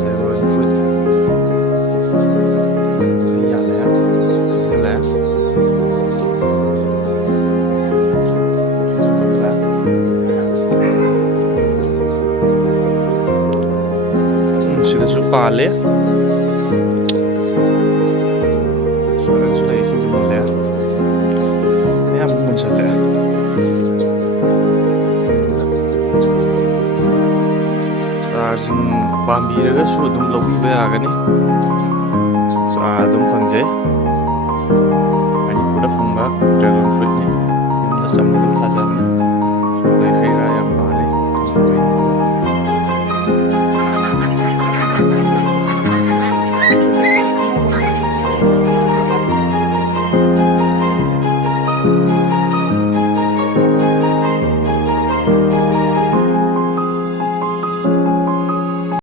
dragon fruit yalle yalle sidasu paale sidasu laisindu mulle yam munchale ꯆꯥꯔꯁꯤꯡ ꯄꯥꯝꯕꯤꯔꯒꯁꯨ ꯑꯗꯨꯝ ꯂꯧꯕꯤꯕ ꯌꯥꯒꯅꯤ ꯆꯥꯔ ꯑꯗꯨꯝ ꯐꯪꯖꯩ ꯃꯅꯤꯄꯨꯔꯗ ꯐꯪꯕ ꯗ꯭ꯔꯦꯒꯟ ꯐ꯭ꯔꯨꯏꯠꯅꯤ ꯌꯨꯝꯗ ꯆꯝꯅ ꯑꯗꯨꯝ ꯊꯥꯖꯕꯅꯤ ꯍꯩ ꯔꯥ ꯌꯥꯝ ꯄꯥꯜꯂꯤ